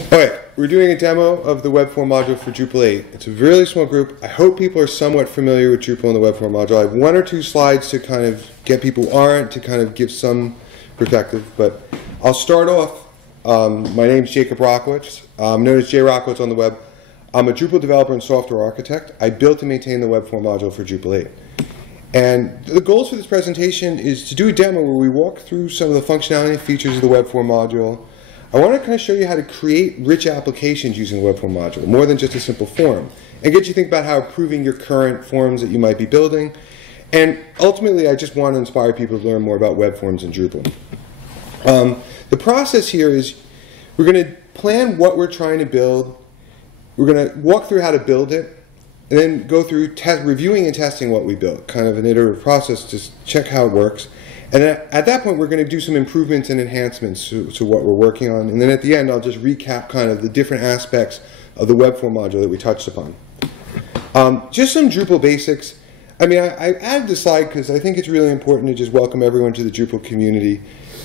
Alright, we're doing a demo of the Webform module for Drupal 8. It's a really small group. I hope people are somewhat familiar with Drupal and the Webform module. I have one or two slides to kind of get people who aren't, to kind of give some perspective. But I'll start off. My name's Jacob Rockowitz. I'm known as J Rockowitz on the web. I'm a Drupal developer and software architect. I built and maintain the Webform module for Drupal 8. And the goals for this presentation is to do a demo where we walk through some of the functionality and features of the Webform module. I want to kind of show you how to create rich applications using the Webform module, more than just a simple form, and get you to think about how improving your current forms that you might be building. And ultimately, I just want to inspire people to learn more about web forms in Drupal. The process here is we're going to plan what we're trying to build. We're going to walk through how to build it, and then go through reviewing and testing what we built, kind of an iterative process to check how it works. And then at that point, we're going to do some improvements and enhancements to what we're working on. And then at the end, I'll just recap kind of the different aspects of the Webform module that we touched upon. Just some Drupal basics. I mean, I added this slide because I think it's really important to just welcome everyone to the Drupal community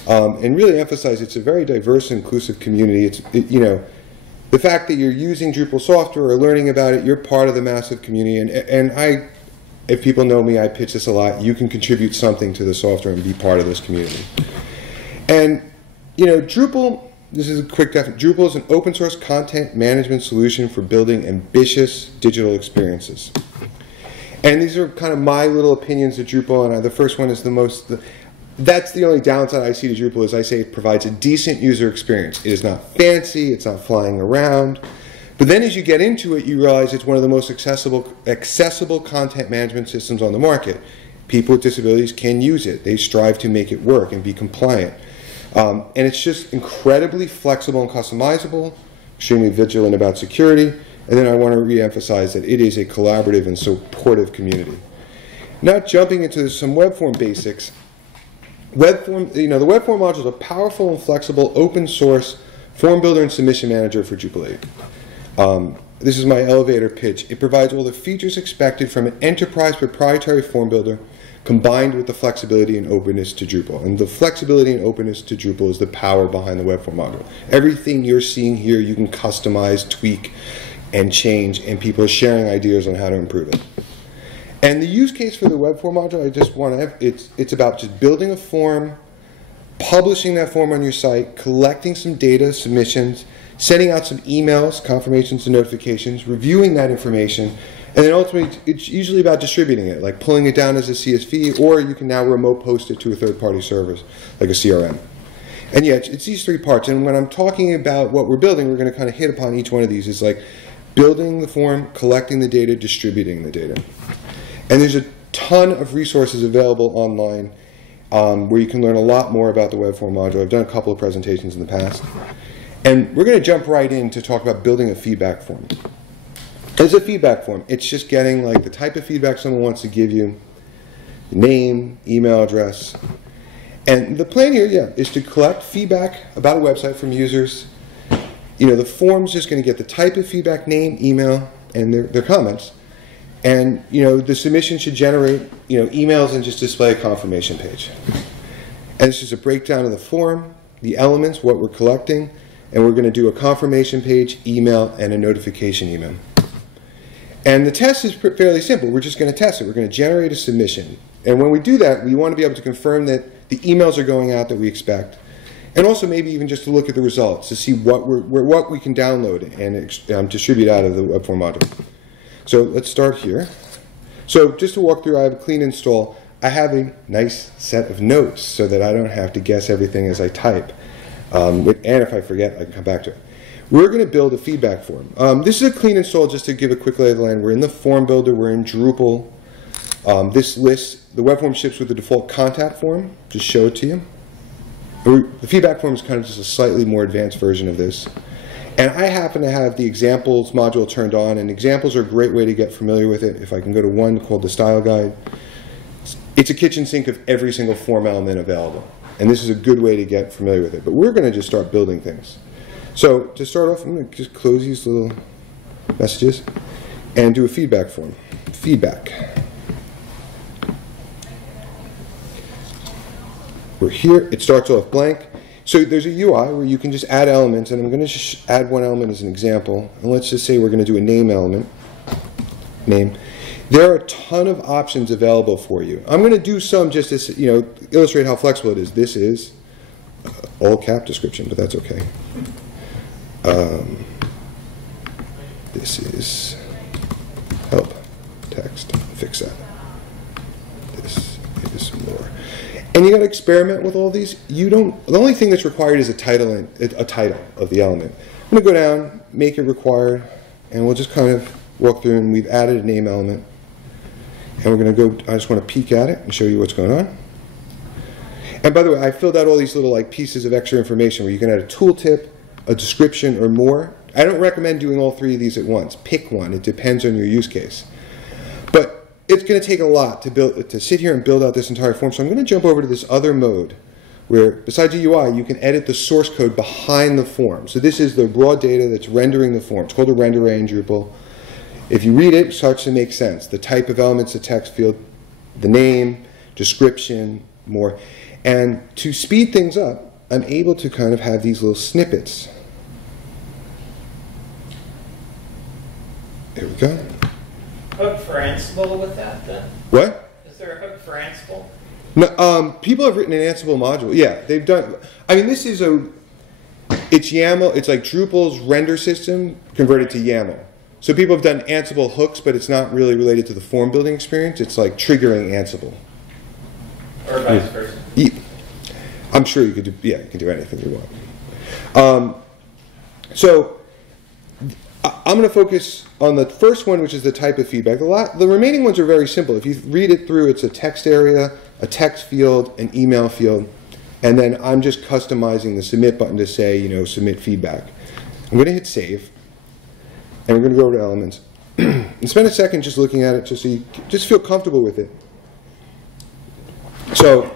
and really emphasize it's a very diverse and inclusive community. You know, the fact that you're using Drupal software or learning about it, you're part of the massive community. And if people know me, I pitch this a lot. You can contribute something to the software and be part of this community. And, you know, Drupal, this is a quick definition. Drupal is an open source content management solution for building ambitious digital experiences. And these are kind of my little opinions of Drupal. And the first one is that's the only downside I see to Drupal is I say it provides a decent user experience. It is not fancy. It's not flying around. But then as you get into it, you realize it's one of the most accessible content management systems on the market. People with disabilities can use it. They strive to make it work and be compliant. And it's just incredibly flexible and customizable, extremely vigilant about security. And then I want to re-emphasize that it is a collaborative and supportive community. Now jumping into some Webform basics. Webform, you know, the Webform module is a powerful and flexible open source form builder and submission manager for Drupal 8. This is my elevator pitch. It provides all the features expected from an enterprise proprietary form builder combined with the flexibility and openness to Drupal. And the flexibility and openness to Drupal is the power behind the Webform module. Everything you're seeing here you can customize, tweak, and change, and people are sharing ideas on how to improve it. And the use case for the Webform module, I just want to, it's about just building a form, publishing that form on your site, collecting some data, submissions, sending out some emails, confirmations and notifications, reviewing that information, and then ultimately it's usually about distributing it, like pulling it down as a CSV, or you can now remote post it to a third-party service, like a CRM. And yeah, it's these three parts. And when I'm talking about what we're building, we're going to kind of hit upon each one of these. It's like building the form, collecting the data, distributing the data. And there's a ton of resources available online where you can learn a lot more about the Webform module. I've done a couple of presentations in the past. And we're going to jump right in to talk about building a feedback form. As a feedback form, it's just getting like the type of feedback someone wants to give you, name, email address. And the plan here, yeah, is to collect feedback about a website from users. You know, the form's just going to get the type of feedback, name, email, and their comments. And, you know, the submission should generate, you know, emails and just display a confirmation page. And it's just a breakdown of the form, the elements, what we're collecting, and we're going to do a confirmation page, email, and a notification email. And the test is fairly simple. We're just going to test it. We're going to generate a submission. And when we do that, we want to be able to confirm that the emails are going out that we expect. And also maybe even just to look at the results to see what we can download and distribute out of the Webform module. So let's start here. So just to walk through, I have a clean install. I have a nice set of notes so that I don't have to guess everything as I type. And if I forget, I can come back to it. We're going to build a feedback form. This is a clean install just to give a quick lay of the land. We're in the form builder. We're in Drupal. This list, the web form ships with the default contact form. Just show it to you. The feedback form is kind of just a slightly more advanced version of this. And I happen to have the examples module turned on, and examples are a great way to get familiar with it. If I can go to one called the style guide, it's a kitchen sink of every single form element available. And this is a good way to get familiar with it. But we're going to just start building things. So to start off, I'm going to just close these little messages and do a feedback form. Feedback. We're here. It starts off blank. So there's a UI where you can just add elements, and I'm going to just add one element as an example. And let's just say we're going to do a name element. Name. There are a ton of options available for you. I'm going to do some just to illustrate how flexible it is. This is all cap description, but that's okay. This is help text. Fix that. This is more. And you got to experiment with all these. The only thing that's required is a title of the element. I'm going to go down, make it required, and we'll just kind of walk through, and we've added a name element. And we're going to go, I just want to peek at it and show you what's going on. And by the way, I filled out all these little pieces of extra information where you can add a tooltip, a description, or more. I don't recommend doing all three of these at once. Pick one. It depends on your use case. But it's going to take a lot to sit here and build out this entire form. So I'm going to jump over to this other mode where, besides the UI, you can edit the source code behind the form. So this is the raw data that's rendering the form. It's called a render array in Drupal. If you read it, it starts to make sense. The type of elements, the text field, the name, description, more. And to speed things up, I'm able to kind of have these little snippets. There we go. Hook for Ansible with that then? What? Is there a hook for Ansible? No, people have written an Ansible module. Yeah, they've done. I mean, this is it's YAML. It's like Drupal's render system converted to YAML. So people have done Ansible hooks, but it's not really related to the form building experience. It's like triggering Ansible. Or vice versa. Yeah. I'm sure you could do. Yeah, you can do anything you want. So I'm going to focus on the first one, which is the type of feedback. The remaining ones are very simple. If you read it through, it's a text area, a text field, an email field, and then I'm just customizing the submit button to say, submit feedback. I'm going to hit save, and we're going to go over to elements and spend a second just looking at it just so you just feel comfortable with it. So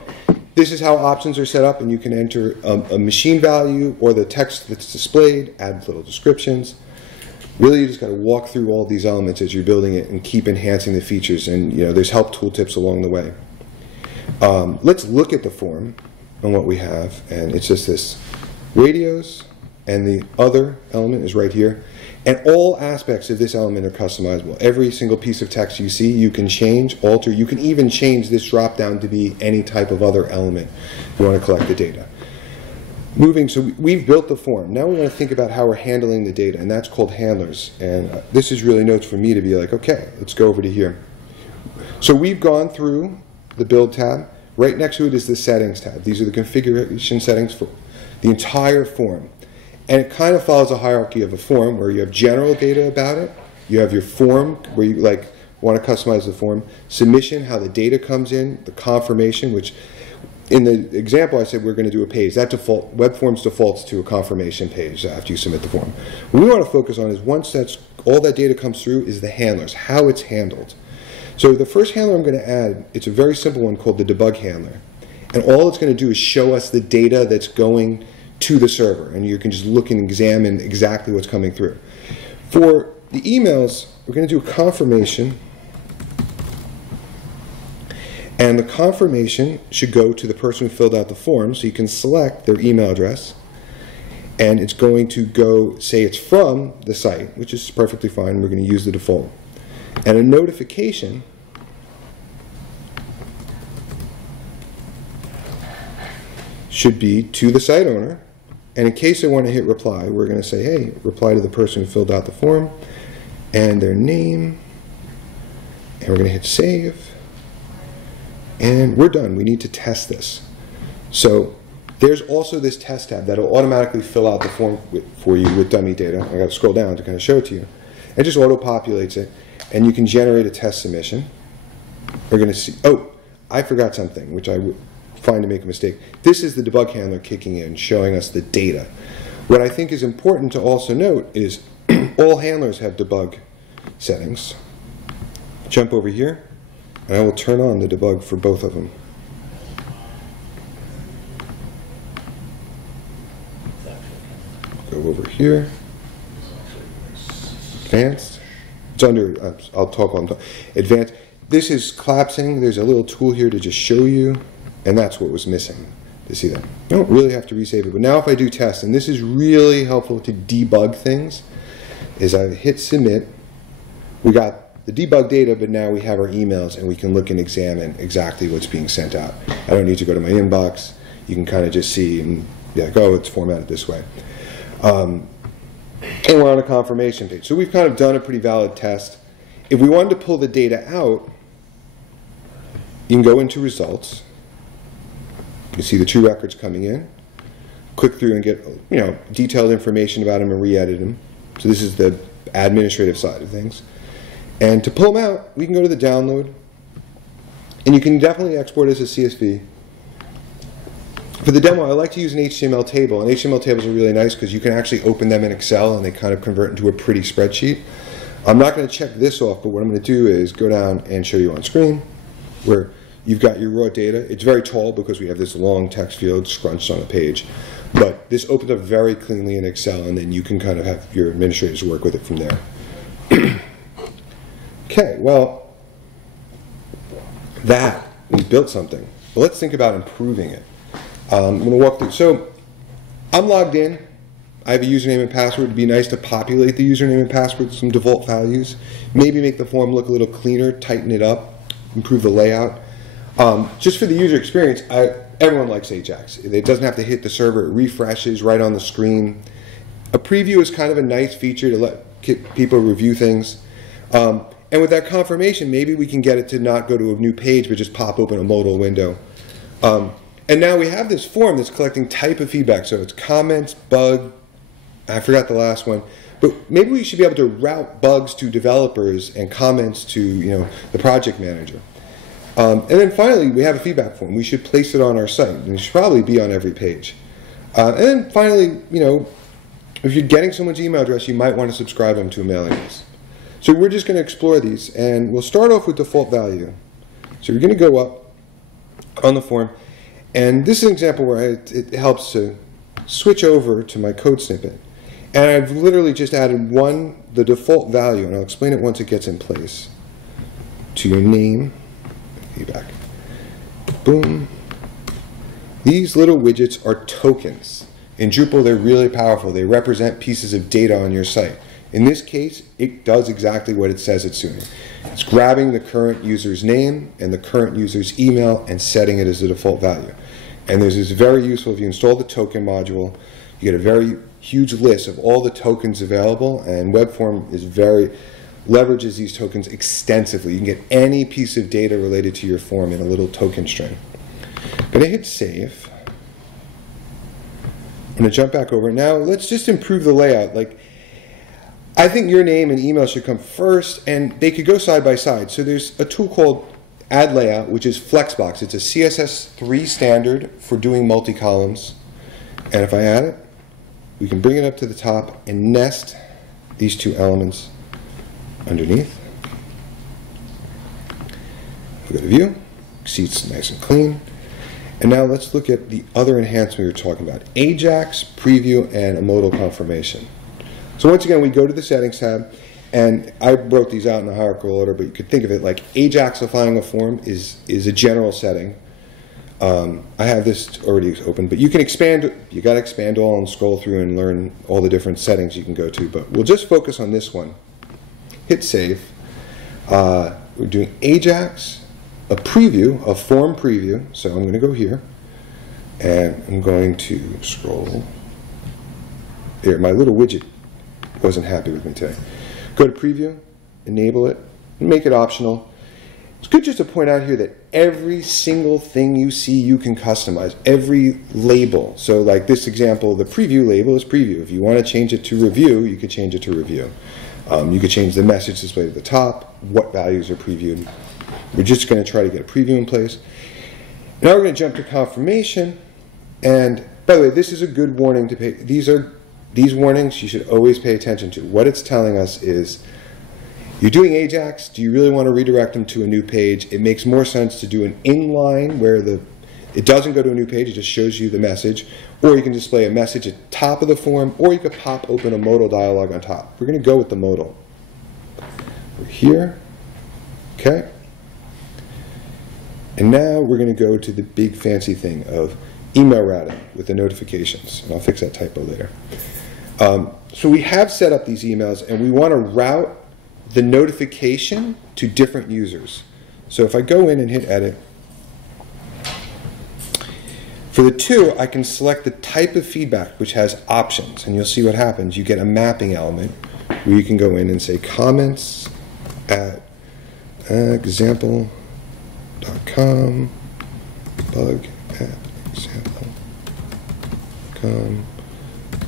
this is how options are set up, and you can enter a machine value or the text that's displayed, add little descriptions. Really, you just got to walk through all these elements as you're building it and keep enhancing the features. And there's help tooltips along the way. Let's look at the form and what we have. And it's just this radios, and the other element is right here. And all aspects of this element are customizable. Every single piece of text you see, you can change, alter. You can even change this drop-down to be any type of other element if you want to collect the data. So we've built the form. Now we're going to think about how we're handling the data, and that's called handlers. And this is really notes for me to be like, okay, let's go over to here. So we've gone through the build tab. Right next to it is the settings tab. These are the configuration settings for the entire form. And it kind of follows a hierarchy of a form where you have general data about it. You have your form where you want to customize the form. Submission, how the data comes in. The confirmation, which in the example I said we're going to do a page. That Webforms defaults to a confirmation page after you submit the form. What we want to focus on is once all that data comes through is the handlers, how it's handled. So the first handler I'm going to add, it's a very simple one called the debug handler. And all it's going to do is show us the data that's going to the server. And you can just look and examine exactly what's coming through. For the emails, we're going to do a confirmation. And the confirmation should go to the person who filled out the form, so you can select their email address. And it's going to go, say it's from the site, which is perfectly fine. We're going to use the default. And a notification should be to the site owner. And in case I want to hit reply, we're going to say, hey, reply to the person who filled out the form and their name. And we're going to hit save. And we're done. We need to test this. So there's also this test tab that will automatically fill out the form for you with dummy data. I got to scroll down to kind of show it to you. It just auto-populates it. And you can generate a test submission. We're going to see, oh, I forgot something, which I would find to make a mistake. This is the debug handler kicking in, showing us the data. What I think is important to also note is all handlers have debug settings. Jump over here. And I will turn on the debug for both of them. Go over here. Advanced. It's under, I'll talk on advanced. This is collapsing. There's a little tool here to just show you, and that's what was missing. to see that. You don't really have to resave it. But now if I do test, and this is really helpful to debug things, is I hit submit. We got the debug data, but now we have our emails, and we can look and examine exactly what's being sent out. I don't need to go to my inbox. You can kind of just see and be like, oh, it's formatted this way. And we're on a confirmation page. So we've kind of done a pretty valid test. If we wanted to pull the data out, you can go into results. You can see the two records coming in. Click through and get detailed information about them and re-edit them. So this is the administrative side of things. And to pull them out, we can go to the download. And you can definitely export as a CSV. For the demo, I like to use an HTML table. And HTML tables are really nice because you can actually open them in Excel and they kind of convert into a pretty spreadsheet. I'm not going to check this off, but what I'm going to do is go down and show you on screen where you've got your raw data. It's very tall because we have this long text field scrunched on a page. But this opens up very cleanly in Excel, and then you can kind of have your administrators work with it from there. Okay, well, we built something. But let's think about improving it. I'm going to walk through. So I'm logged in. I have a username and password. It'd be nice to populate the username and password with some default values. Maybe make the form look a little cleaner, tighten it up, improve the layout. Just for the user experience, everyone likes Ajax. It doesn't have to hit the server. It refreshes right on the screen. A preview is kind of a nice feature to let people review things. And with that confirmation, maybe we can get it to not go to a new page, but just pop open a modal window. And now we have this form that's collecting type of feedback. So it's comments, bug, I forgot the last one. But maybe we should be able to route bugs to developers and comments to the project manager. And then finally, we have a feedback form. We should place it on our site. And it should probably be on every page. And then finally, if you're getting someone's email address, you might want to subscribe them to a mailing list. So we're just going to explore these. And we'll start off with default value. So we're going to go up on the form. And this is an example where it helps to switch over to my code snippet. And I've literally just added the default value, and I'll explain it once it gets in place, to your name. Feedback. Boom. These little widgets are tokens. In Drupal, they're really powerful. They represent pieces of data on your site. In this case, it does exactly what it says it's doing. It's grabbing the current user's name and the current user's email and setting it as a default value. And this is very useful if you install the token module. You get a very huge list of all the tokens available, and Webform leverages these tokens extensively. You can get any piece of data related to your form in a little token string. I'm going to hit save. I'm going to jump back over. Now let's just improve the layout. I think your name and email should come first, and they could go side by side. So there's a tool called Add Layout, which is Flexbox. It's a CSS3 standard for doing multi-columns. And if I add it, we can bring it up to the top and nest these two elements underneath. We go to view, see it's nice and clean. And now let's look at the other enhancement we were talking about. Ajax, preview, and a modal confirmation. So once again, we go to the settings tab, and I wrote these out in a hierarchical order, but you could think of it like Ajaxifying a form is a general setting. I have this already open, but you can expand. You got to expand all and scroll through and learn all the different settings you can go to. But we'll just focus on this one. Hit save. We're doing Ajax, a preview, a form preview. So I'm going to go here, and I'm going to scroll. Here, my little widget wasn't happy with me today. Go to preview, enable it, and make it optional. It's good just to point out here that every single thing you see you can customize, every label. So like this example, the preview label is preview. If you want to change it to review, you could change it to review. You could change the message displayed at the top, what values are previewed. We're just going to try to get a preview in place. Now we're going to jump to confirmation. And by the way, this is a good warning to pay. These warnings you should always pay attention to. What it's telling us is, you're doing Ajax, do you really want to redirect them to a new page? It makes more sense to do an inline where it doesn't go to a new page, it just shows you the message. Or you can display a message at the top of the form, or you could pop open a modal dialog on top. We're going to go with the modal. We're here. Okay. And now we're going to go to the big fancy thing of email routing with the notifications. And I'll fix that typo later. So we have set up these emails, and we want to route the notification to different users. So if I go in and hit edit, for the two, I can select the type of feedback, which has options, and you'll see what happens. You get a mapping element where you can go in and say comments at example.com, bug at example.com,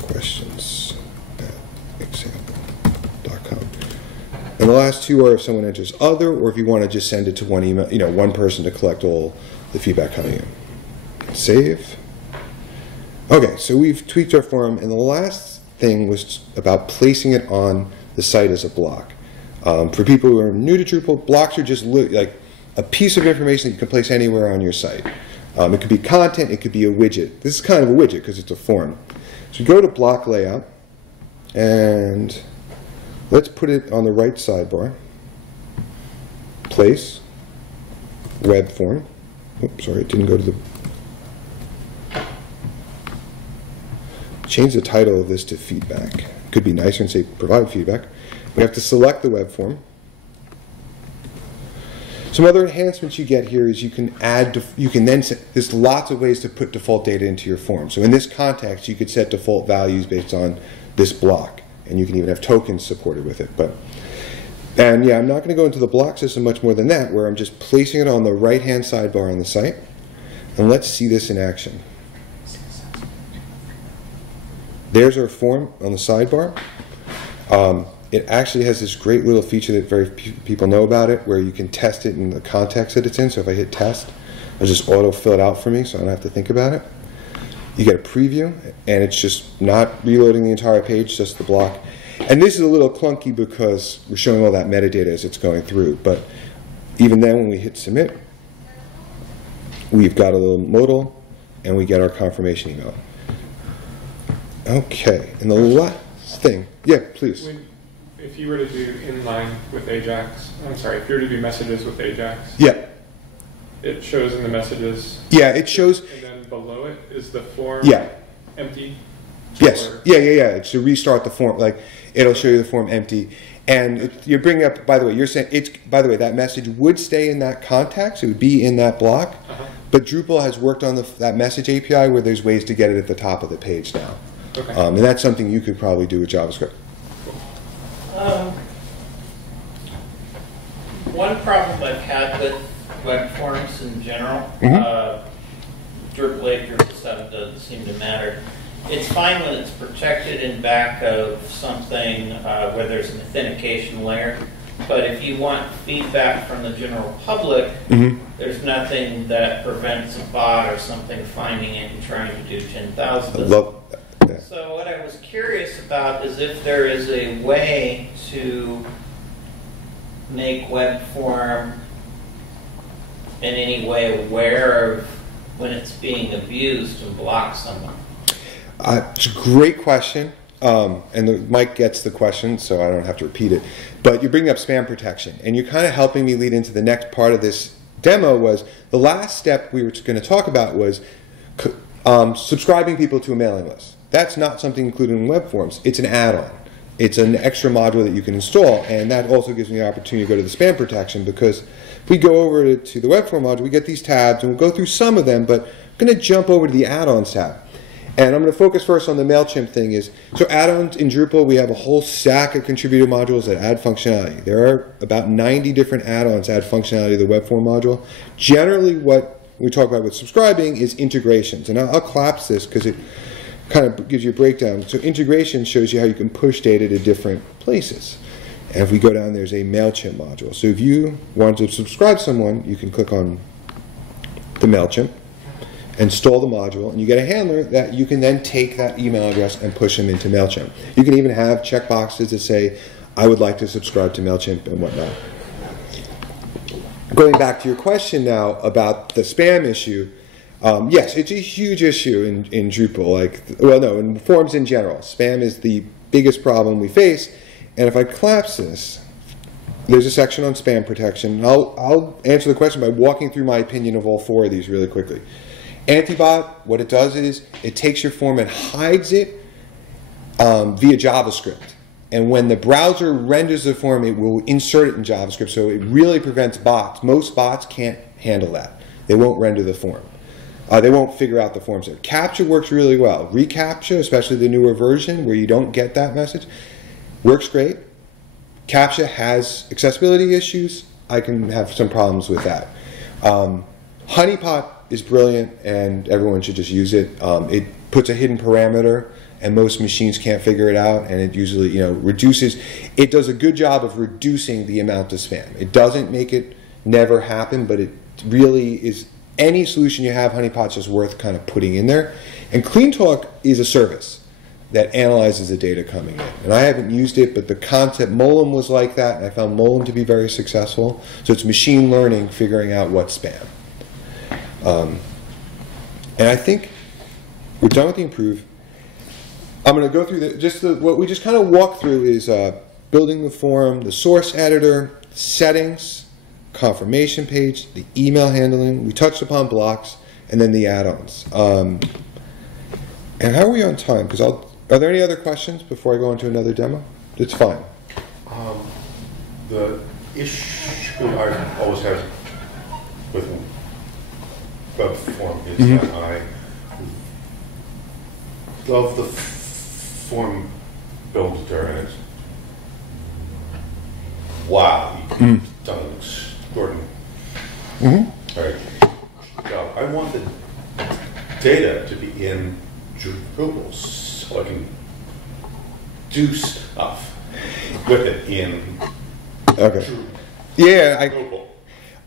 questions at example.com. And the last two are if someone enters other, or if you want to just send it to one email, one person to collect all the feedback coming in. Save. Okay, so we've tweaked our form, and the last thing was about placing it on the site as a block. For people who are new to Drupal, blocks are just like a piece of information that you can place anywhere on your site. It could be content, it could be a widget. This is kind of a widget because it's a form. So go to block layout, and let's put it on the right sidebar. Place, web form. Oops, sorry, it didn't go to the... Change the title of this to feedback. Could be nicer and say provide feedback. We have to select the web form. Some other enhancements you get here is you can there's lots of ways to put default data into your form. So in this context, you could set default values based on this block, and you can even have tokens supported with it. And yeah, I'm not going to go into the block system much more than that, where I'm just placing it on the right-hand sidebar on the site. And let's see this in action. There's our form on the sidebar. It actually has this great little feature that very few people know about it, where you can test it in the context that it's in. So if I hit test, it'll just auto-fill it out for me, so I don't have to think about it. You get a preview, and it's just not reloading the entire page, just the block. And this is a little clunky because we're showing all that metadata as it's going through. But even then, when we hit submit, we've got a little modal, and we get our confirmation email. Okay, and the last thing, yeah, please. If you were to do inline with Ajax, if you were to do messages with Ajax, yeah, it shows in the messages. Yeah, it shows. And then below it is the form. Yeah. Empty. Yes. Yeah. It's to restart the form. Like it'll show you the form empty, and you're bringing up. By the way, you're saying it's. By the way, that message would stay in that context. It would be in that block. But Drupal has worked on that message API where there's ways to get it at the top of the page now. Okay. And that's something you could probably do with JavaScript. One problem I've had with web forms in general, Drupal 8, Drupal 7 doesn't seem to matter. It's fine when it's protected in back of something where there's an authentication layer, but if you want feedback from the general public, there's nothing that prevents a bot or something finding it and trying to do 10,000. Yeah. So what I was curious about is if there is a way to make web form in any way aware of when it's being abused and block someone. It's a great question, and Mike gets the question, so I don't have to repeat it. But you're bringing up spam protection, and you're kind of helping me lead into the next part of this demo. Was the last step we were going to talk about was subscribing people to a mailing list. That's not something included in web forms. It's an add-on. It's an extra module that you can install, and that also gives me the opportunity to go to the spam protection, because if we go over to the web form module, we get these tabs, and we'll go through some of them, but I'm going to jump over to the add-ons tab. And I'm going to focus first on the MailChimp thing. So add-ons in Drupal, we have a whole stack of contributor modules that add functionality. There are about 90 different add-ons that add functionality to the web form module. Generally, what we talk about with subscribing is integrations. And I'll collapse this because it kind of gives you a breakdown. So integration shows you how you can push data to different places. And if we go down, there's a MailChimp module. So if you want to subscribe someone, you can click on the MailChimp, install the module, and you get a handler that you can then take that email address and push them into MailChimp. You can even have checkboxes that say, I would like to subscribe to MailChimp and whatnot. Going back to your question now about the spam issue, yes, it's a huge issue in Drupal. In forms in general. Spam is the biggest problem we face. And if I collapse this, there's a section on spam protection. I'll answer the question by walking through my opinion of all four of these really quickly. Antibot, what it does is it takes your form and hides it via JavaScript. And when the browser renders the form, it will insert it in JavaScript. So it really prevents bots. Most bots can't handle that. They won't render the form. They won't figure out the forms. Captcha works really well. Recaptcha, especially the newer version where you don't get that message, works great. Captcha has accessibility issues. I can have some problems with that. Honeypot is brilliant, and everyone should just use it. It puts a hidden parameter, and most machines can't figure it out, and it usually, reduces. It does a good job of reducing the amount of spam. It doesn't make it never happen, but it really is. Any solution you have, Honeypot's just worth kind of putting in there. And CleanTalk is a service that analyzes the data coming in. And I haven't used it, but the concept, Molem was like that, and I found Molem to be very successful. So it's machine learning, figuring out what's spam. And I think we're done with the improve. I'm going to go through what we just kind of walked through is building the form, the source editor, settings, confirmation page, the email handling. We touched upon blocks, and then the add-ons. And how are we on time? Because are there any other questions before I go into another demo? It's fine. The issue I always have with Webform is that I love the form builder, and it's wow, you've done an extraordinary job. I want the data to be in Drupal so I can do stuff with it in Drupal. Yeah,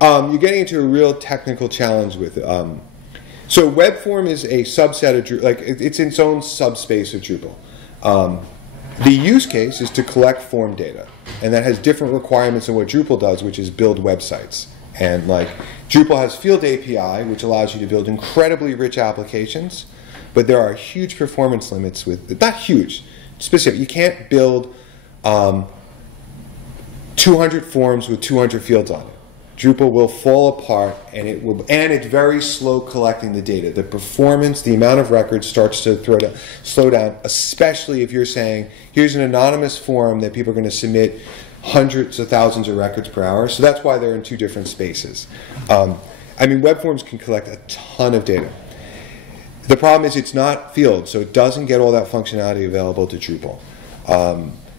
you're getting into a real technical challenge with it. So Webform is a subset of Drupal, it's its own subspace of Drupal. The use case is to collect form data, and that has different requirements than what Drupal does, which is build websites. And Drupal has Field API, which allows you to build incredibly rich applications, but there are huge performance limits with, not huge, specific. You can't build 200 forms with 200 fields on it. Drupal will fall apart, and it's very slow collecting the data. The performance, the amount of records starts to slow down, especially if you're saying, here's an anonymous form that people are going to submit hundreds of thousands of records per hour. So that's why they're in two different spaces. Web forms can collect a ton of data. The problem is it's not field, so it doesn't get all that functionality available to Drupal.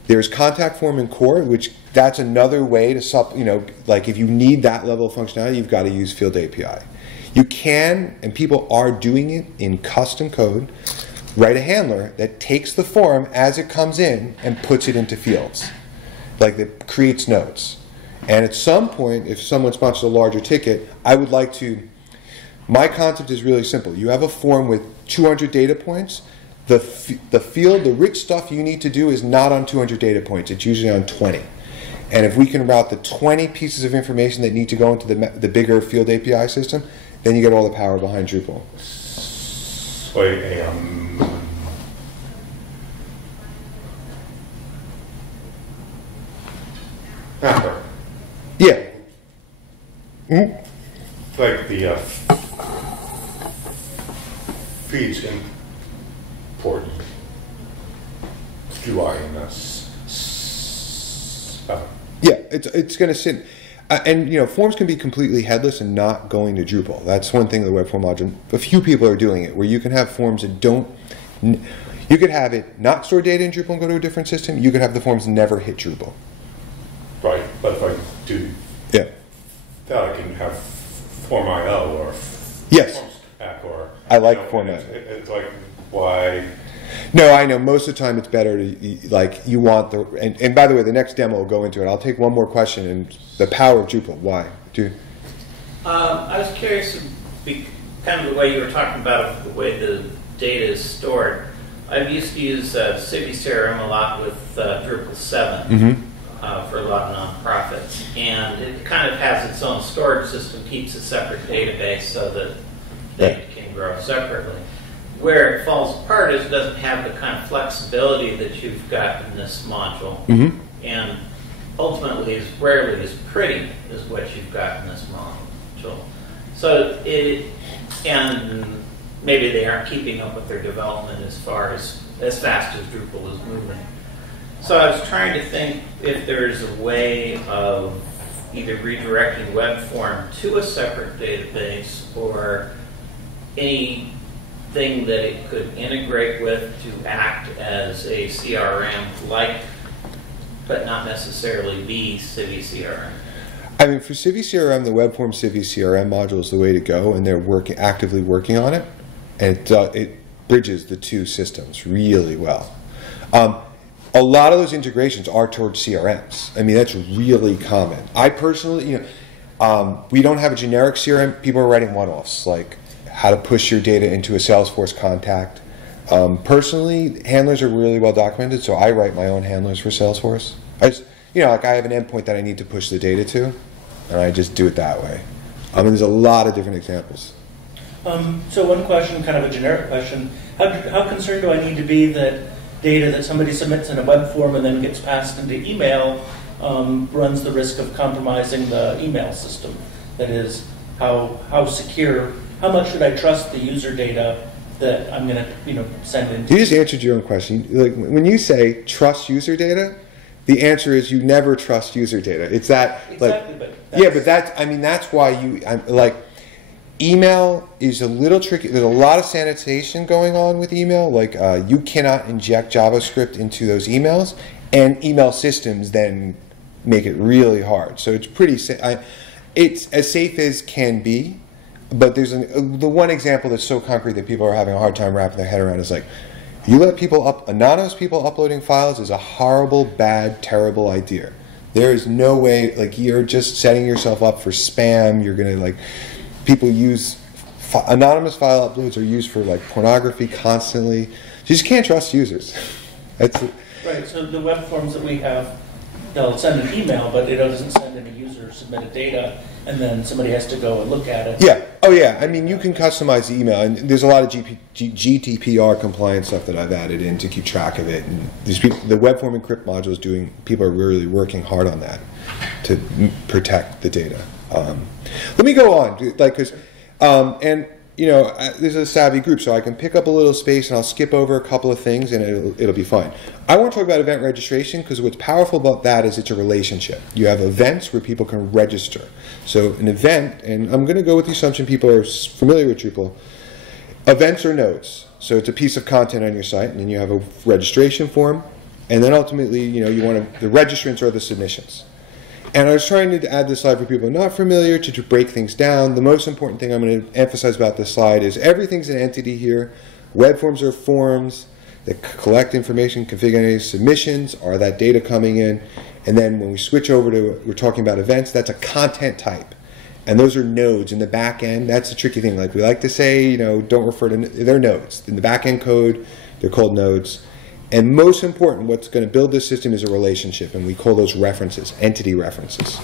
There's contact form in core, which that's another way to, if you need that level of functionality, you've got to use Field API. You can, and people are doing it in custom code, write a handler that takes the form as it comes in and puts it into fields. That creates nodes. And at some point, if someone sponsors a larger ticket, I would like to, my concept is really simple. You have a form with 200 data points. The field, the rich stuff you need to do is not on 200 data points. It's usually on 20. And if we can route the 20 pieces of information that need to go into the bigger Field API system, then you get all the power behind Drupal. So mapper. Yeah. The feeds import UI in this. Yeah, it's going to sit, and forms can be completely headless and not going to Drupal. That's one thing the Webform module. A few people are doing it, where you can have forms that don't. You could have it not store data in Drupal and go to a different system. You could have the forms never hit Drupal. Right, but if I do that, I can have Form.io or yes, Forms or I like Form.io. It's why. No, I know. Most of the time, it's better to you want the. And by the way, the next demo will go into it. I'll take one more question and the power of Drupal. Why? I was curious, kind of the way you were talking about the way the data is stored. I've used to use CiviCRM a lot with Drupal 7 for a lot of nonprofits, and it kind of has its own storage system, keeps a separate database so that data can grow separately. Where it falls apart is it doesn't have the kind of flexibility that you've got in this module, and ultimately is rarely as pretty as what you've got in this module. So maybe they aren't keeping up with their development as fast as Drupal is moving. So I was trying to think if there's a way of either redirecting Webform to a separate database or anything that it could integrate with to act as a CRM-like, but not necessarily be Civi CRM. I mean, for Civi CRM, the Webform Civi CRM module is the way to go, and they're actively working on it, and it bridges the two systems really well. A lot of those integrations are towards CRMs. I mean, that's really common. I personally, we don't have a generic CRM. People are writing one-offs, like how to push your data into a Salesforce contact. Personally, handlers are really well documented, so I write my own handlers for Salesforce. Like I have an endpoint that I need to push the data to, and I just do it that way. There's a lot of different examples. So one question, kind of a generic question, how concerned do I need to be that data that somebody submits in a web form and then gets passed into email runs the risk of compromising the email system? That is, how secure, how much should I trust the user data that I'm going to send in? You just answered your own question. Like, when you say trust user data, the answer is you never trust user data. It's that, exactly, but that's why email is a little tricky. There's a lot of sanitation going on with email. Like you cannot inject JavaScript into those emails, and email systems then make it really hard. So it's pretty it's as safe as can be, but there's the one example that's so concrete that people are having a hard time wrapping their head around is like, you let anonymous people uploading files is a horrible, bad, terrible idea. There is no way, like, you're just setting yourself up for spam. You're going to, people use, anonymous file uploads are used for, pornography constantly. You just can't trust users. Right, so the web forms that we have, they'll send an email, but it doesn't send any user-submitted data, and then somebody has to go and look at it. Yeah. Oh, yeah. I mean, you can customize the email, and there's a lot of GDPR compliant stuff that I've added in to keep track of it. And the Webform Encrypt module is people are really working hard on that to protect the data. Let me go on, because this is a savvy group, so I can pick up a little space and I'll skip over a couple of things and it'll be fine. I want to talk about event registration because what's powerful about that is it's a relationship. You have events where people can register. So an event, and I'm going to go with the assumption people are familiar with Drupal, events are nodes. So it's a piece of content on your site, and then you have a registration form, and then ultimately, the registrants are the submissions. And I was trying to add this slide for people not familiar to break things down. The most important thing I'm going to emphasize about this slide is everything's an entity here. Web forms are forms that collect information, configure any submissions, are that data coming in. And then when we switch over to, we're talking about events, that's a content type. And those are nodes in the back end. That's the tricky thing. Like we like to say, don't refer to, they're nodes. In the back end code, they're called nodes. And most important, what's going to build this system is a relationship, and we call those references, entity references.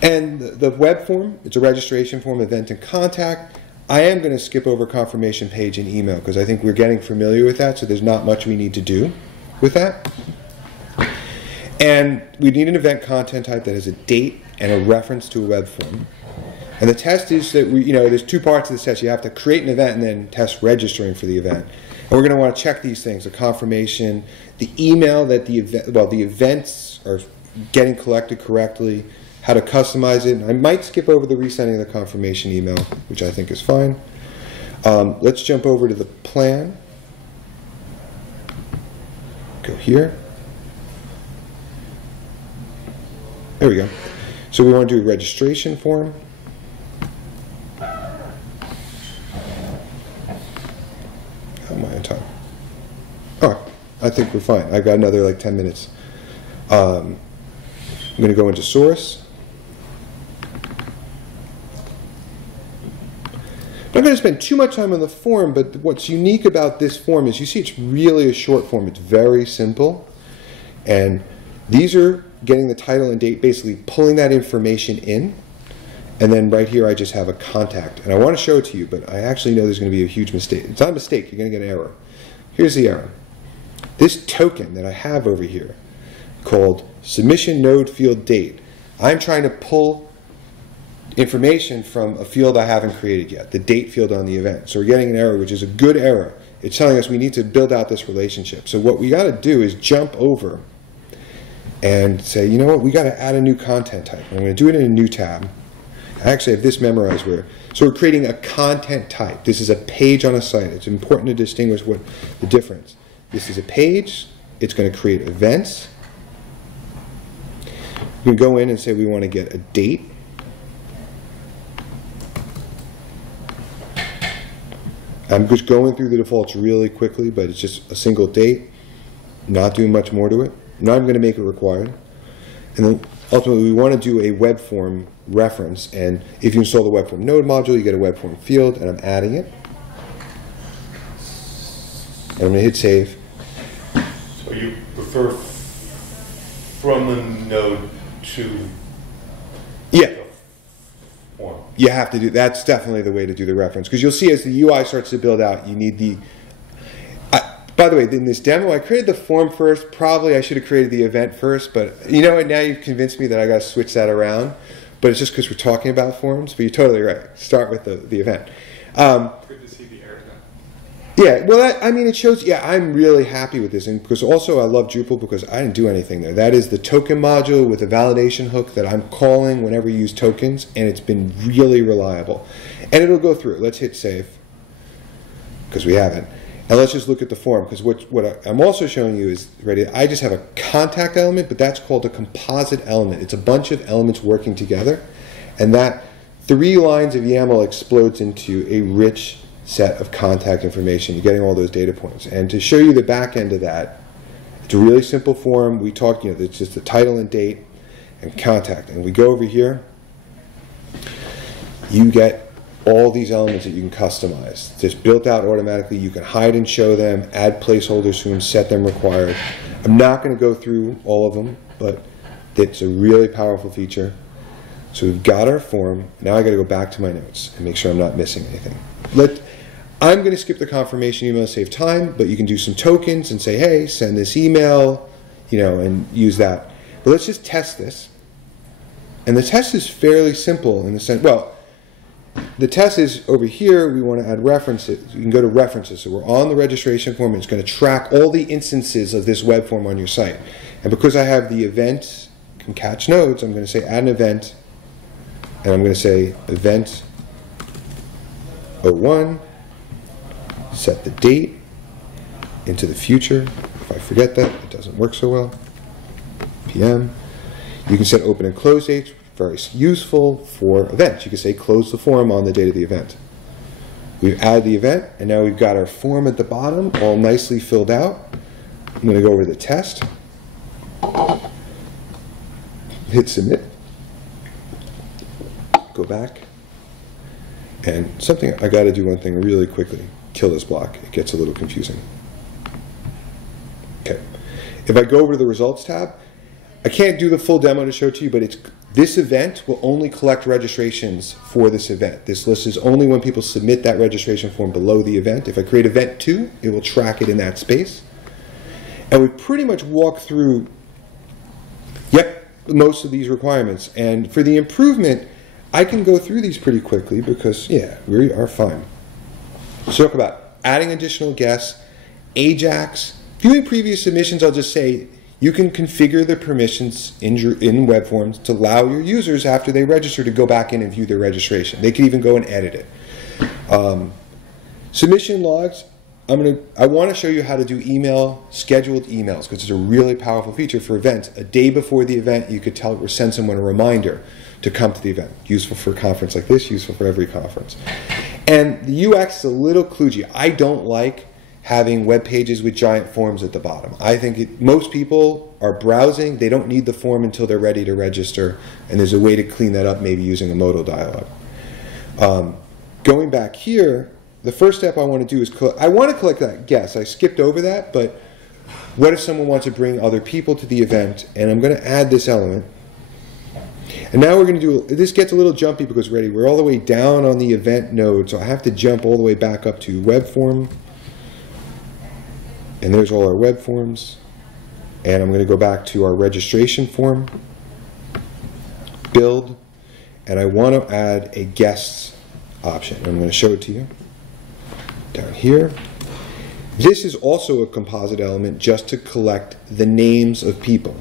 And the web form, it's a registration form, event, and contact. I am going to skip over confirmation page and email because I think we're getting familiar with that, so there's not much we need to do with that. And we need an event content type that has a date and a reference to a web form. And the test is that there's two parts of this test. You have to create an event and then test registering for the event. And we're going to want to check these things: the confirmation, the email that the events are getting collected correctly, how to customize it. I might skip over the resending of the confirmation email, which I think is fine. Let's jump over to the plan. Go here. There we go. So we want to do a registration form. How am I on time? Oh, I think we're fine. I've got another 10 minutes. I'm going to go into source. I'm not going to spend too much time on the form, but what's unique about this form is you see it's really a short form. It's very simple. And these are getting the title and date, basically pulling that information in. And then right here I just have a contact. And I want to show it to you, but I actually know there's going to be a huge mistake. It's not a mistake. You're going to get an error. Here's the error. This token that I have over here called submission node field date, I'm trying to pull information from a field I haven't created yet, the date field on the event. So we're getting an error, which is a good error. It's telling us we need to build out this relationship. So what we got to do is jump over and say, you know what, we got to add a new content type. I'm going to do it in a new tab. I actually have this memorized where. So we're creating a content type. This is a page on a site. It's important to distinguish what the difference. This is a page. It's going to create events. We can go in and say we want to get a date. I'm just going through the defaults really quickly, but it's just a single date, not doing much more to it. Now I'm going to make it required. And then ultimately we want to do a web form reference. And if you install the web form node module, you get a web form field, and I'm adding it. And I'm going to hit save. So you prefer from the node to Yeah. the form? You have to do, that's definitely the way to do the reference. Because you'll see as the UI starts to build out, you need the, by the way, in this demo, I created the form first. Probably I should have created the event first, but you know what, now you've convinced me that I got to switch that around. But it's just because we're talking about forms, but you're totally right. Start with the event. Good to see the error now. Yeah, well, I mean, it shows, yeah, I'm really happy with this. And because also I love Drupal because I didn't do anything there. That is the token module with a validation hook that I'm calling whenever you use tokens, and it's been really reliable. And it'll go through. Let's hit save, because we haven't. And let's just look at the form, because what I'm also showing you is, ready, I just have a contact element, but that's called a composite element. It's a bunch of elements working together, and that 3 lines of YAML explodes into a rich set of contact information. You're getting all those data points. And to show you the back end of that, it's a really simple form. We talked, you know, it's just the title and date and contact. And we go over here, you get all these elements that you can customize. Just built out automatically. You can hide and show them, add placeholders to them, set them required. I'm not going to go through all of them, but it's a really powerful feature. So we've got our form. Now I got to go back to my notes and make sure I'm not missing anything. I'm going to skip the confirmation email to save time, but you can do some tokens and say, hey, send this email, you know, and use that. But let's just test this. And the test is fairly simple in the sense, well, the test is over here, we want to add references. You can go to references. So we're on the registration form, and it's going to track all the instances of this web form on your site. And because I have the event can catch nodes, I'm going to say add an event, and I'm going to say event 01, set the date into the future. If I forget that, it doesn't work so well. PM. You can set open and close dates. Very useful for events. You can say close the form on the date of the event. We've added the event, and now we've got our form at the bottom all nicely filled out. I'm going to go over to the test. Hit submit. Go back. And something, I got to do one thing really quickly. Kill this block. It gets a little confusing. Okay. If I go over to the results tab, I can't do the full demo to show to you, but this event will only collect registrations for this event. This list is only when people submit that registration form below the event. If I create event 2, it will track it in that space. And we pretty much walk through, most of these requirements. And for the improvement, I can go through these pretty quickly because, yeah, we are fine. So talk about adding additional guests, AJAX. Viewing previous submissions, I'll just say, you can configure the permissions in web forms to allow your users, after they register, to go back in and view their registration. They can even go and edit it. Submission logs, I want to show you how to do scheduled emails, because it's a really powerful feature for events. A day before the event, you could tell or send someone a reminder to come to the event. Useful for a conference like this, useful for every conference. And the UX is a little kludgy. I don't like having web pages with giant forms at the bottom. I think most people are browsing. They don't need the form until they're ready to register, and there's a way to clean that up, maybe using a modal dialog. Going back here, the first step I want to do is I want to collect that guess. I skipped over that, but what if someone wants to bring other people to the event? And I'm going to add this element. And now we're going to do, this gets a little jumpy because we're all the way down on the event node, so I have to jump all the way back up to web form. And there's all our web forms. And I'm going to go back to our registration form, build, and I want to add a guests option. I'm going to show it to you down here. This is also a composite element just to collect the names of people.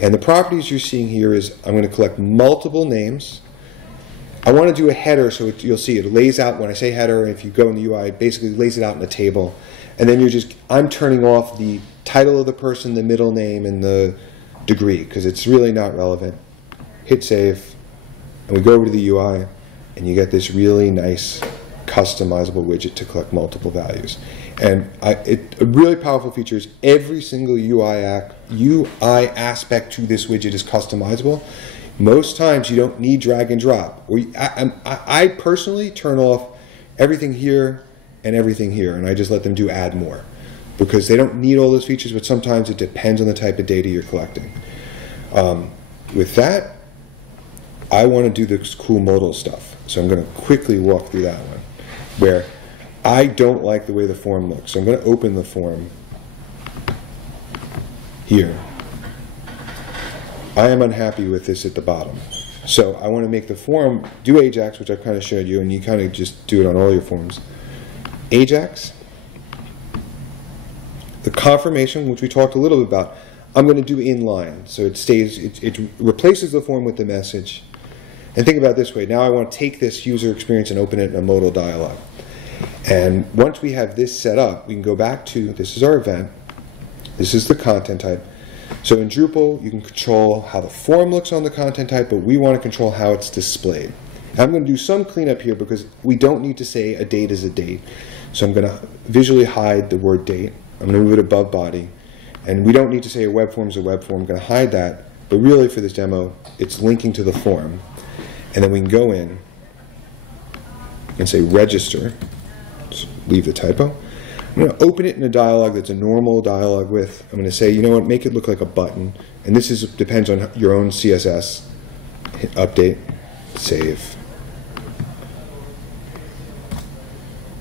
And the properties you're seeing here is I'm going to collect multiple names. I want to do a header so you'll see it lays out, when I say header, if you go in the UI, it basically lays it out in a table. And then I'm turning off the title of the person, the middle name, and the degree, because it's really not relevant. Hit save, and we go over to the UI, and you get this really nice customizable widget to collect multiple values. And a really powerful feature is every single UI aspect to this widget is customizable. Most times you don't need drag and drop. I personally turn off everything here and everything here, and I just let them do add more, because they don't need all those features, but sometimes it depends on the type of data you're collecting. With that, I want to do this cool modal stuff. So I'm going to quickly walk through that one, where I don't like the way the form looks. So I'm going to open the form here. I am unhappy with this at the bottom. So I want to make the form do Ajax, which I've kind of showed you, and you kind of just do it on all your forms. Ajax. The confirmation, which we talked a little bit about, I'm going to do inline. So it replaces the form with the message. And think about it this way. Now I want to take this user experience and open it in a modal dialog. And once we have this set up, we can go back to, this is our event. This is the content type. So in Drupal, you can control how the form looks on the content type, but we want to control how it's displayed. I'm going to do some cleanup here because we don't need to say a date is a date. So I'm going to visually hide the word date. I'm going to move it above body. And we don't need to say a web form is a web form. I'm going to hide that. But really for this demo, it's linking to the form. And then we can go in and say register. Just leave the typo. I'm going to open it in a dialog that's a normal dialog width. I'm going to say, you know what, make it look like a button. And this depends on your own CSS. Hit update, save.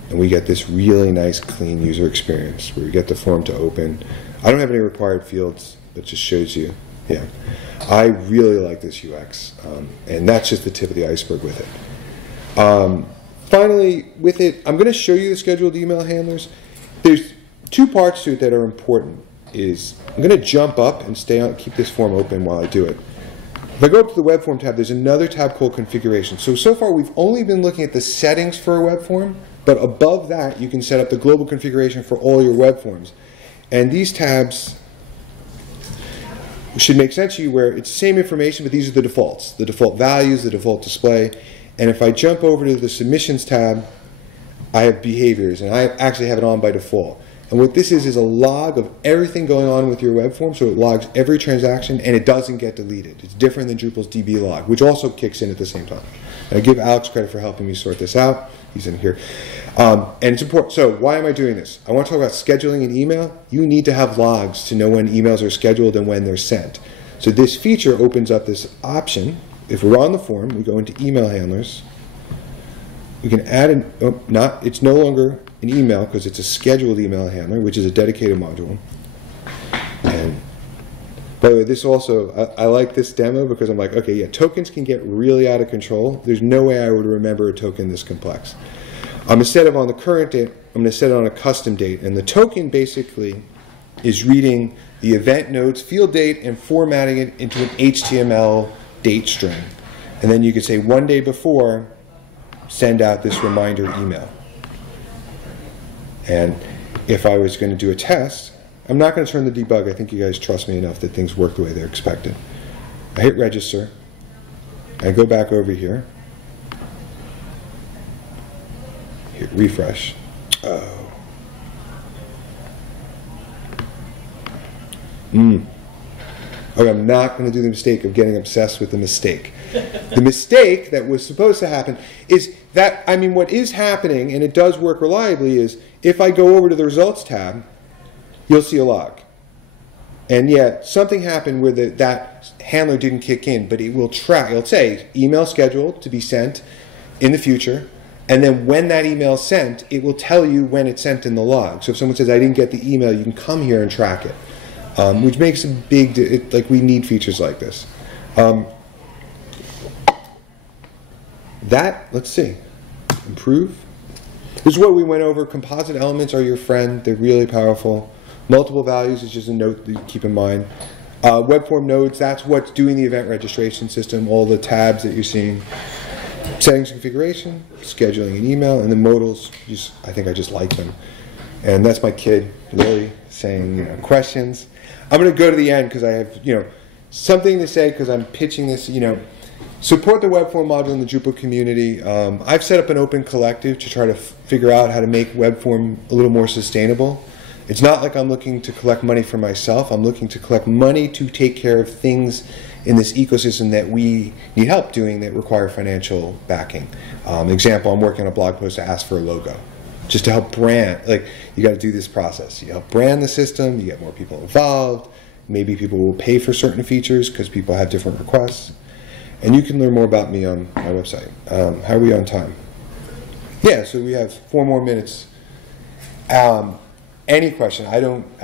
And we get this really nice, clean user experience where we get the form to open. I don't have any required fields, but it just shows you. Yeah, I really like this UX, and that's just the tip of the iceberg with it. Finally, with it, I'm going to show you the scheduled email handlers. There's two parts to it that are important. I'm going to jump up and keep this form open while I do it. If I go up to the web form tab, there's another tab called configuration. So far we've only been looking at the settings for a web form, but above that you can set up the global configuration for all your web forms. And these tabs should make sense to you where it's the same information, but these are the defaults, the default values, the default display. And if I jump over to the submissions tab, I have behaviors, and I actually have it on by default. And what this is a log of everything going on with your web form, so it logs every transaction, and it doesn't get deleted. It's different than Drupal's DB log, which also kicks in at the same time. And I give Alex credit for helping me sort this out. He's in here. And it's important. So why am I doing this? I want to talk about scheduling an email. You need to have logs to know when emails are scheduled and when they're sent. So this feature opens up this option. If we're on the form, we go into email handlers. We can add it's no longer an email because it's a scheduled email handler, which is a dedicated module. And by the way, this also, I like this demo because I'm like, okay, yeah, tokens can get really out of control. There's no way I would remember a token this complex. Instead of on the current date, I'm going to set it on a custom date. And the token basically is reading the event node's field date and formatting it into an HTML date string. And then you could say 1 day before, send out this reminder email. And if I was going to do a test, I'm not going to turn the debug. I think you guys trust me enough that things work the way they're expected. I hit register. I go back over here. Hit refresh. Oh. Okay, I'm not going to do the mistake of getting obsessed with the mistake. The mistake that was supposed to happen is that, I mean, what is happening, and it does work reliably, is if I go over to the results tab, you'll see a log. And yet, something happened where that handler didn't kick in, but it will track. It'll say, email scheduled to be sent in the future, and then when that email is sent, it will tell you when it's sent in the log. So if someone says, I didn't get the email, you can come here and track it. Which makes a big, like we need features like this. let's see, improve. This is what we went over. Composite elements are your friend. They're really powerful. Multiple values is just a note that you keep in mind. Web form nodes, that's what's doing the event registration system, all the tabs that you're seeing. Settings configuration, scheduling an email, and the modals, I think I just like them. And that's my kid, Lily, saying questions. I'm going to go to the end because I have something to say because I'm pitching this. Support the web form module in the Drupal community. I've set up an open collective to try to figure out how to make web form a little more sustainable. It's not like I'm looking to collect money for myself. I'm looking to collect money to take care of things in this ecosystem that we need help doing that require financial backing. Example, I'm working on a blog post to ask for a logo, just to help brand. Like, you got to do this process. You help brand the system, you get more people involved, maybe people will pay for certain features because people have different requests. And you can learn more about me on my website. How are we on time? Yeah, so we have 4 more minutes. Any question? I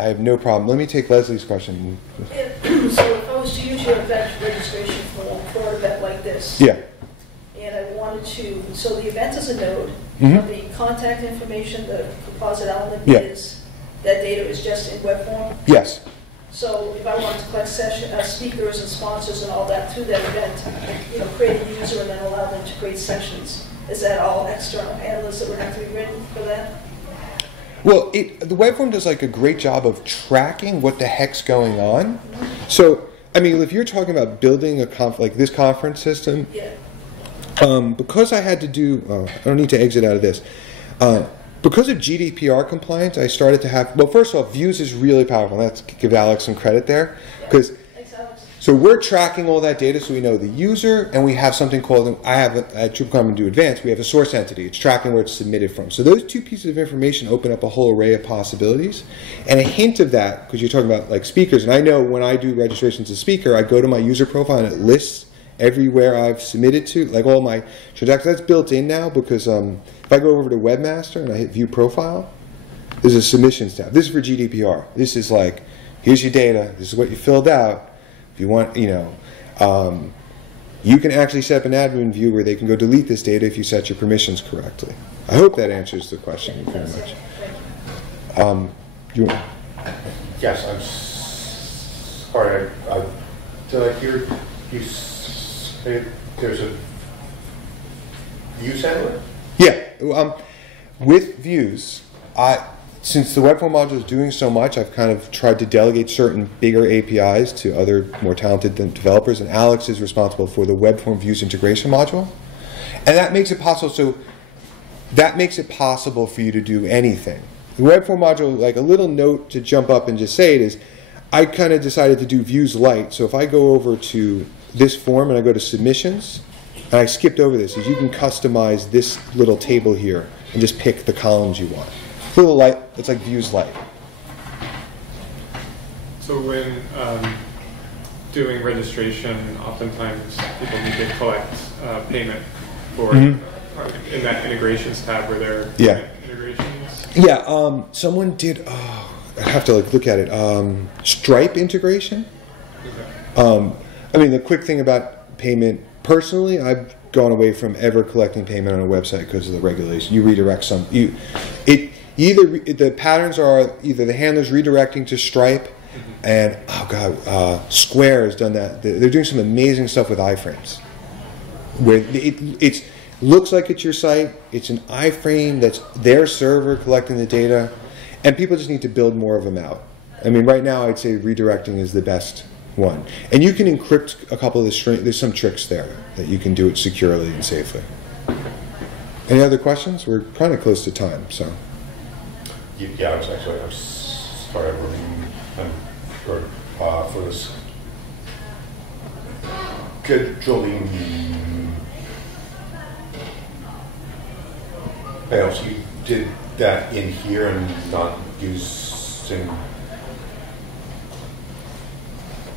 have no problem. Let me take Leslie's question. So if I was to use your event registration form for an event like this, yeah, and I wanted to, so the event is a node, the contact information, the composite element is, that data is just in web form? Yes. So if I wanted to collect speakers and sponsors and all that through that event, create a user and then allow them to create sessions, is that all external handlers that would have to be written for that? Well, the web form does like a great job of tracking what the heck's going on. So, I mean, if you're talking about building a like this conference system, because I had to do, I don't need to exit out of this. Because of GDPR compliance, I started to have, well, first of all, views is really powerful. Let's give Alex some credit there. Because so we're tracking all that data so we know the user, and we have something called, I have at Drupal do Advanced, we have a source entity. It's tracking where it's submitted from. So those 2 pieces of information open up a whole array of possibilities. And a hint of that, because you're talking about like speakers, and I know when I do registrations as a speaker, I go to my user profile and it lists everywhere I've submitted to, like all my transactions. That's built in now because if I go over to Webmaster and I hit View Profile, there's a Submissions tab. This is for GDPR. This is like, here's your data. This is what you filled out. If you want, you can actually set up an admin view where they can go delete this data if you set your permissions correctly. I hope that answers the question pretty much. Yes, I'm sorry. Did I hear you say there's a views handler? Yeah. With views, since the Webform module is doing so much, I've kind of tried to delegate certain bigger APIs to other more talented developers, and Alex is responsible for the Webform Views integration module. And that makes it possible, so that makes it possible for you to do anything. The Webform module, like a little note to jump up and just say it is, I kind of decided to do Views Lite, so if I go over to this form and I go to Submissions, and I skipped over this, is you can customize this little table here and just pick the columns you want. It's a little light, it's like Views Lite. So when doing registration, oftentimes people need to collect payment for in that integrations tab where there are integrations. Yeah, someone did. I have to look at it. Stripe integration. Okay. I mean, the quick thing about payment. Personally, I've gone away from ever collecting payment on a website because of the regulation. You redirect some. The patterns are either the handlers redirecting to Stripe, and Square has done that. They're doing some amazing stuff with iframes, where it looks like it's your site. It's an iframe that's their server collecting the data, and people just need to build more of them out. I mean, right now I'd say redirecting is the best one, and you can encrypt a couple of the strings. There's some tricks there that you can do it securely and safely. Any other questions? We're kind of close to time, so. Yeah, I'm sorry, for this scheduling panels, you did that in here and not using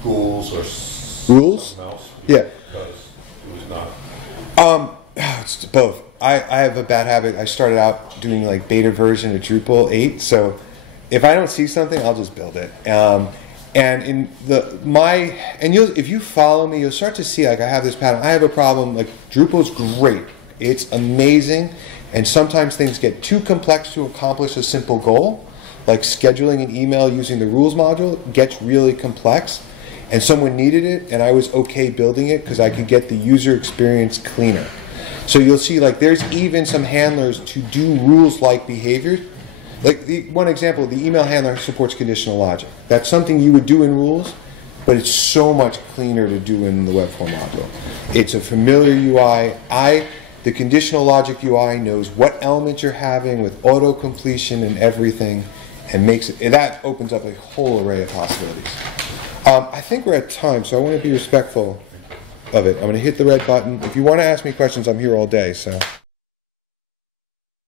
rules or something else? Yeah. Because it was not. It's both. I have a bad habit. I started out doing like beta version of Drupal 8, so if I don't see something, I'll just build it. And in if you follow me, you'll start to see like I have this pattern. I have a problem. Like Drupal's great It's amazing, and sometimes things get too complex to accomplish a simple goal, like scheduling an email using the rules module gets really complex, and someone needed it, and I was okay building it because I could get the user experience cleaner. So you'll see, like, there's even some handlers to do rules-like behaviors. Like, one example, the email handler supports conditional logic. That's something you would do in rules, but it's so much cleaner to do in the Webform module. It's a familiar UI. The conditional logic UI knows what elements you're having with auto-completion and everything, and that opens up a whole array of possibilities. I think we're at time, so I want to be respectful of it. I'm going to hit the red button. If you want to ask me questions, I'm here all day. So.